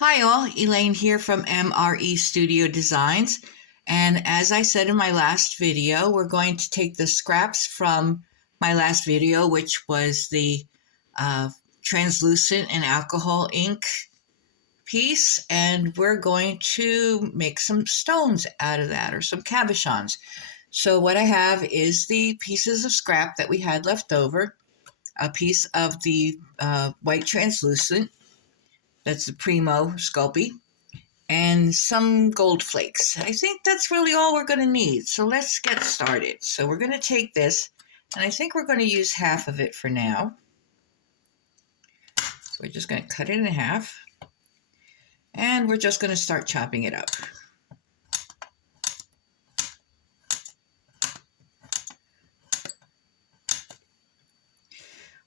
Hi all, Elaine here from MRE Studio Designs. And as I said in my last video, we're going to take the scraps from my last video, which was the translucent and alcohol ink piece, and we're going to make some stones out of that, or some cabochons. So what I have is the pieces of scrap that we had left over, a piece of the white translucent, that's the Primo Sculpey, and some gold flakes. I think that's really all we're going to need. So let's get started. So we're going to take this, and I think we're going to use half of it for now. So we're just going to cut it in half, and we're just going to start chopping it up.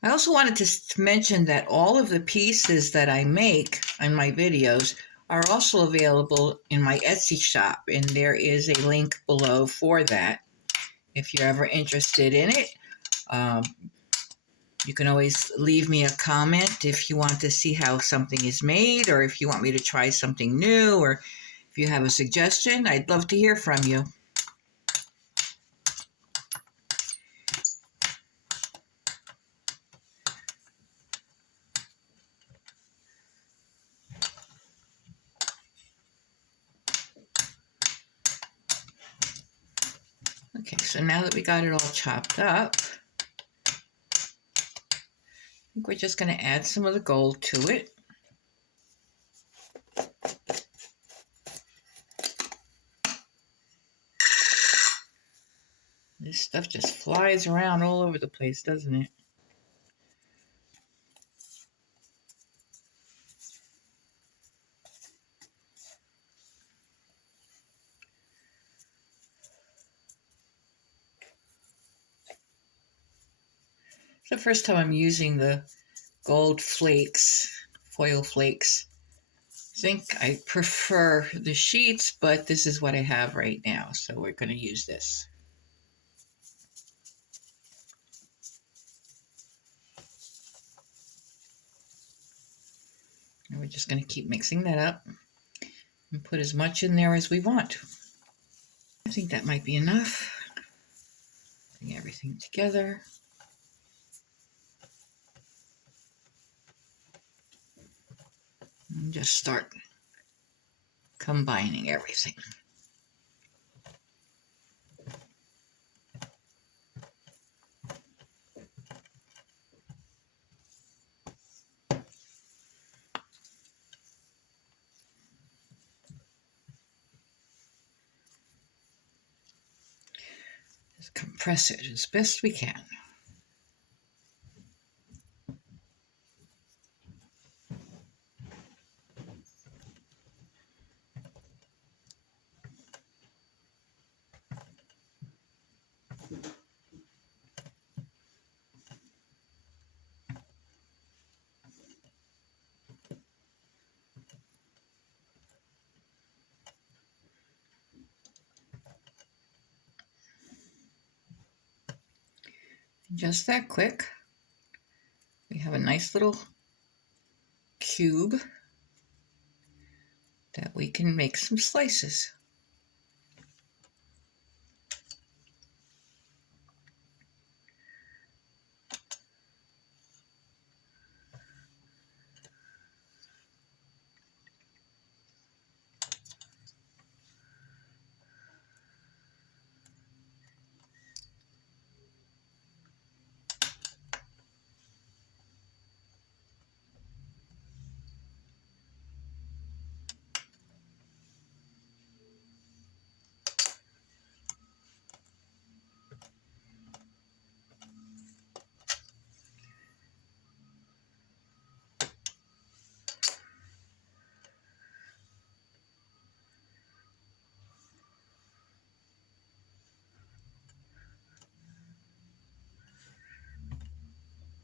I also wanted to mention that all of the pieces that I make on my videos are also available in my Etsy shop, and there is a link below for that if you're ever interested in it. You can always leave me a comment if you want to see how something is made, or if you want me to try something new, or if you have a suggestion. I'd love to hear from you. Okay, so now that we got it all chopped up, I think we're just going to add some of the gold to it. This stuff just flies around all over the place, doesn't it? It's the first time I'm using the gold flakes, foil flakes. I think I prefer the sheets, but this is what I have right now, so we're going to use this. And we're just going to keep mixing that up and put as much in there as we want. I think that might be enough. Bring everything together. And just start combining everything. Just compress it as best we can. Just that quick. We have a nice little cube that we can make some slices.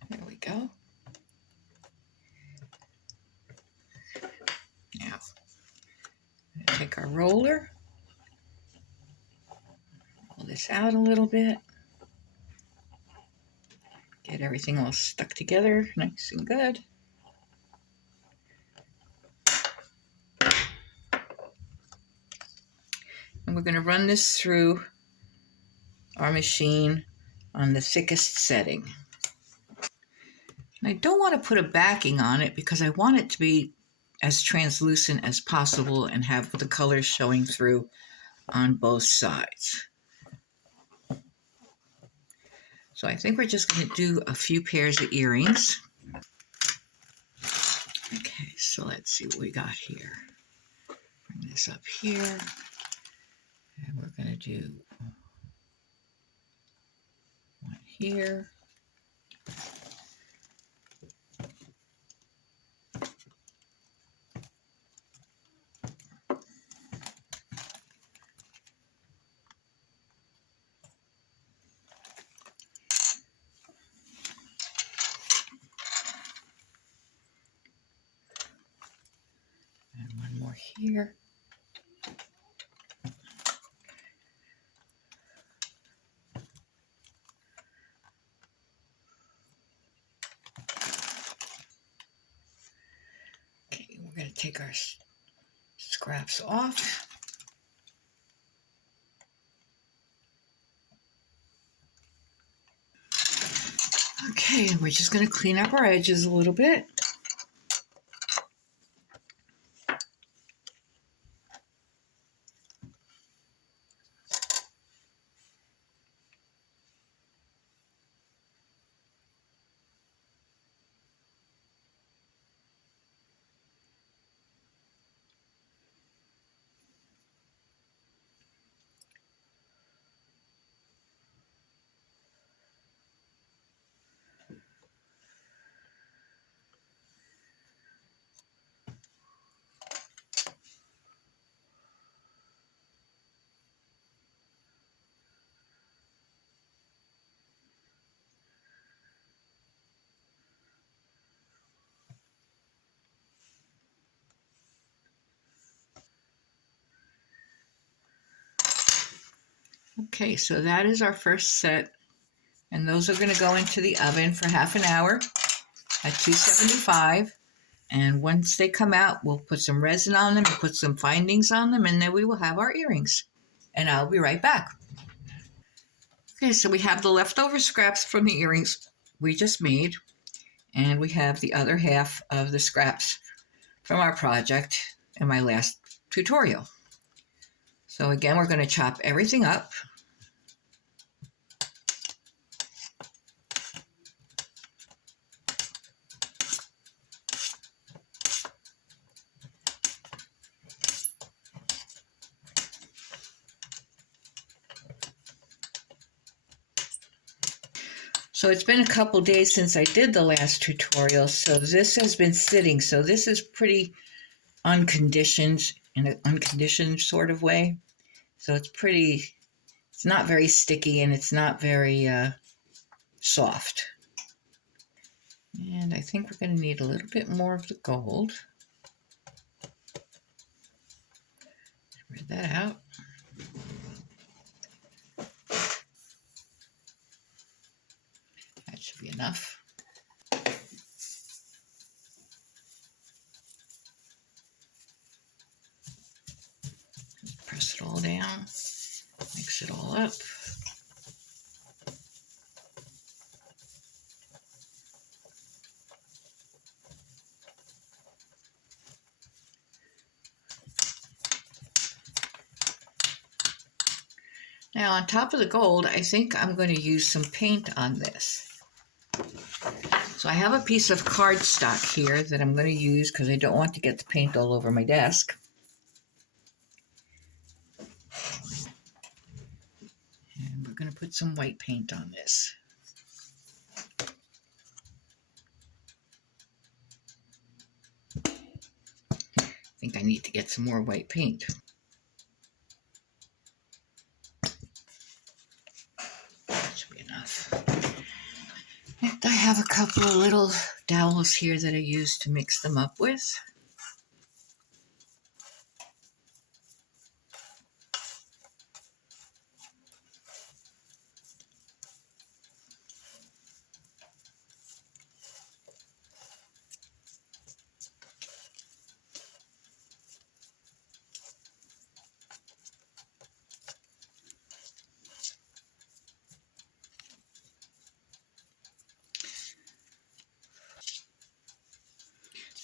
There we go. Now, I'm going to take our roller, pull this out a little bit, get everything all stuck together nice and good. And we're going to run this through our machine on the thickest setting. And I don't want to put a backing on it because I want it to be as translucent as possible and have the colors showing through on both sides. So I think we're just going to do a few pairs of earrings. Okay, so let's see what we got here. Bring this up here, and we're going to do one here. And one more here. Okay, we're going to take our scraps off. Okay, and we're just going to clean up our edges a little bit. Okay, so that is our first set, and those are going to go into the oven for half an hour at 275. And once they come out, we'll put some resin on them and put some findings on them, and then we will have our earrings. And I'll be right back. Okay, so we have the leftover scraps from the earrings we just made, and we have the other half of the scraps from our project in my last tutorial. So again, we're going to chop everything up. So it's been a couple days since I did the last tutorial, so this has been sitting. So this is pretty unconditioned, in an unconditioned sort of way. So it's not very sticky and it's not very soft. And I think we're going to need a little bit more of the gold. Spread that out. That should be enough. Press it all down, mix it all up. Now on top of the gold, I think I'm going to use some paint on this. So I have a piece of cardstock here that I'm going to use because I don't want to get the paint all over my desk. And we're going to put some white paint on this. I think I need to get some more white paint. That should be enough. And I have a couple of little dowels here that I use to mix them up with.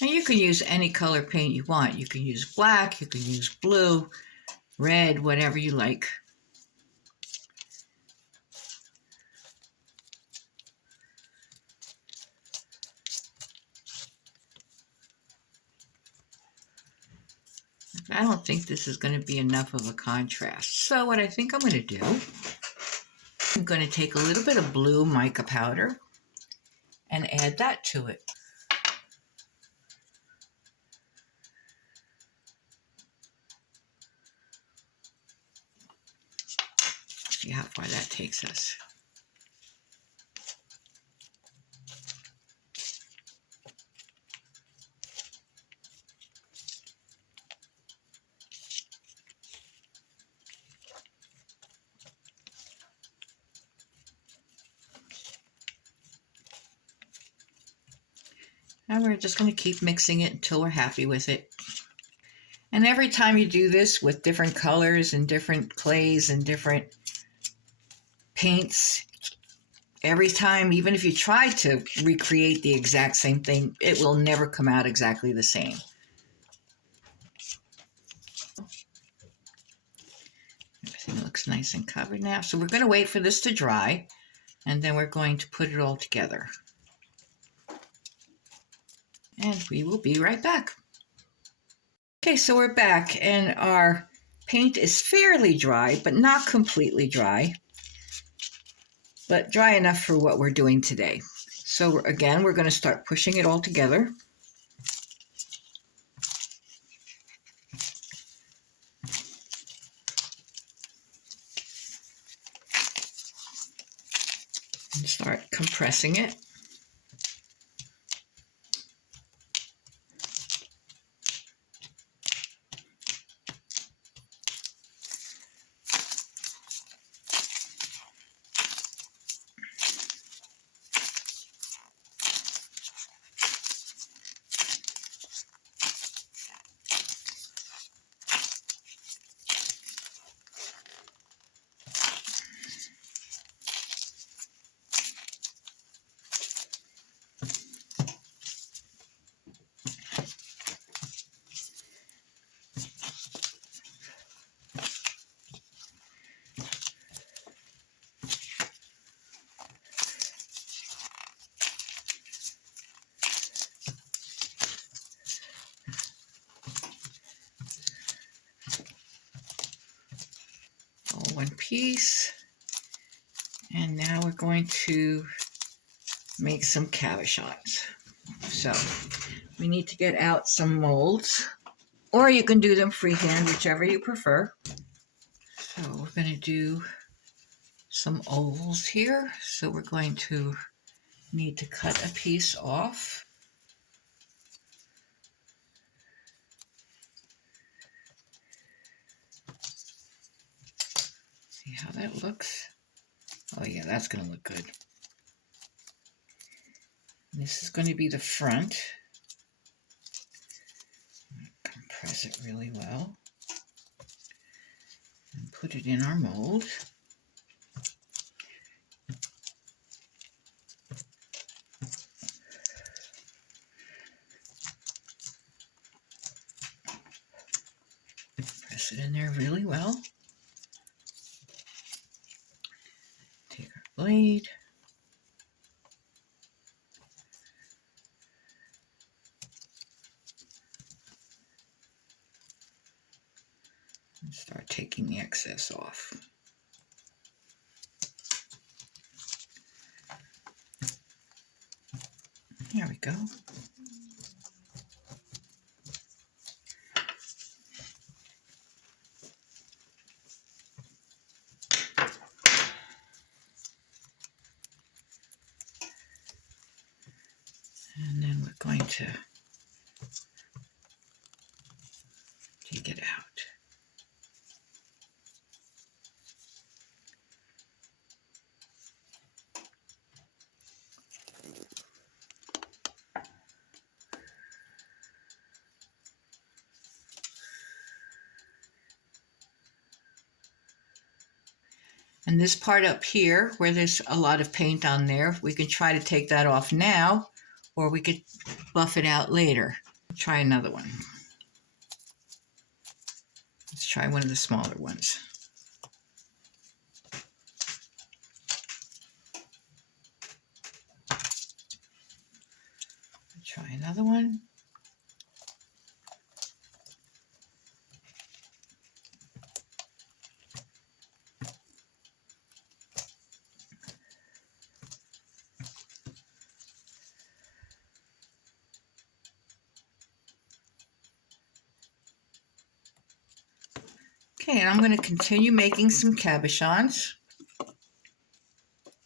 And you can use any color paint you want. You can use black, you can use blue, red, whatever you like. I don't think this is going to be enough of a contrast. So what I think I'm going to do, I'm going to take a little bit of blue mica powder and add that to it. See how far that takes us. And we're just going to keep mixing it until we're happy with it. And every time you do this with different colors and different clays and different paints, every time, even if you try to recreate the exact same thing, it will never come out exactly the same. Everything looks nice and covered now. So we're going to wait for this to dry, and then we're going to put it all together. And we will be right back. Okay, so we're back, and our paint is fairly dry, but not completely dry, but dry enough for what we're doing today. So again, we're going to start pushing it all together. And start compressing it. All one piece. And now we're going to make some cabochons. So we need to get out some molds, or you can do them freehand, whichever you prefer. So we're going to do some ovals here. So we're going to need to cut a piece off. See how that looks? Oh yeah, that's going to look good. This is going to be the front. Compress it really well and put it in our mold. Press it in there really well. Take our blade. And start taking the excess off. There we go. And then we're going to take it out. And this part up here, where there's a lot of paint on there, we can try to take that off now, or we could buff it out later. Try another one. Let's try one of the smaller ones. Try another one. Okay, and I'm going to continue making some cabochons,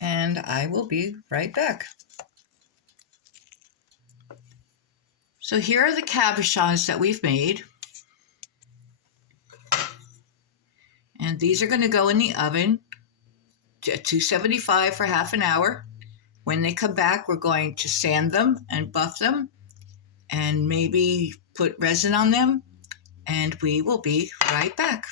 and I will be right back. So here are the cabochons that we've made, and these are going to go in the oven at 275 for half an hour. When they come back, we're going to sand them and buff them and maybe put resin on them, and we will be right back.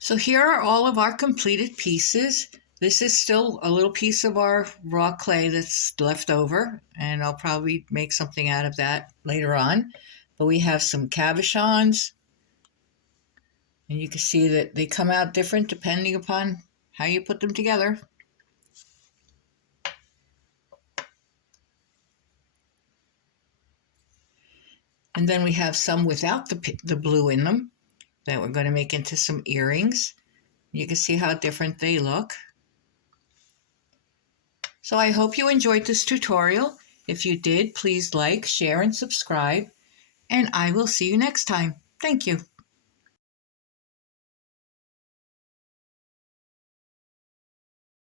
So here are all of our completed pieces. This is still a little piece of our raw clay that's left over, and I'll probably make something out of that later on. But we have some cabochons, and you can see that they come out different depending upon how you put them together. And then we have some without the blue in them that we're going to make into some earrings. You can see how different they look. So I hope you enjoyed this tutorial. If you did, please like, share, and subscribe, and I will see you next time. Thank you.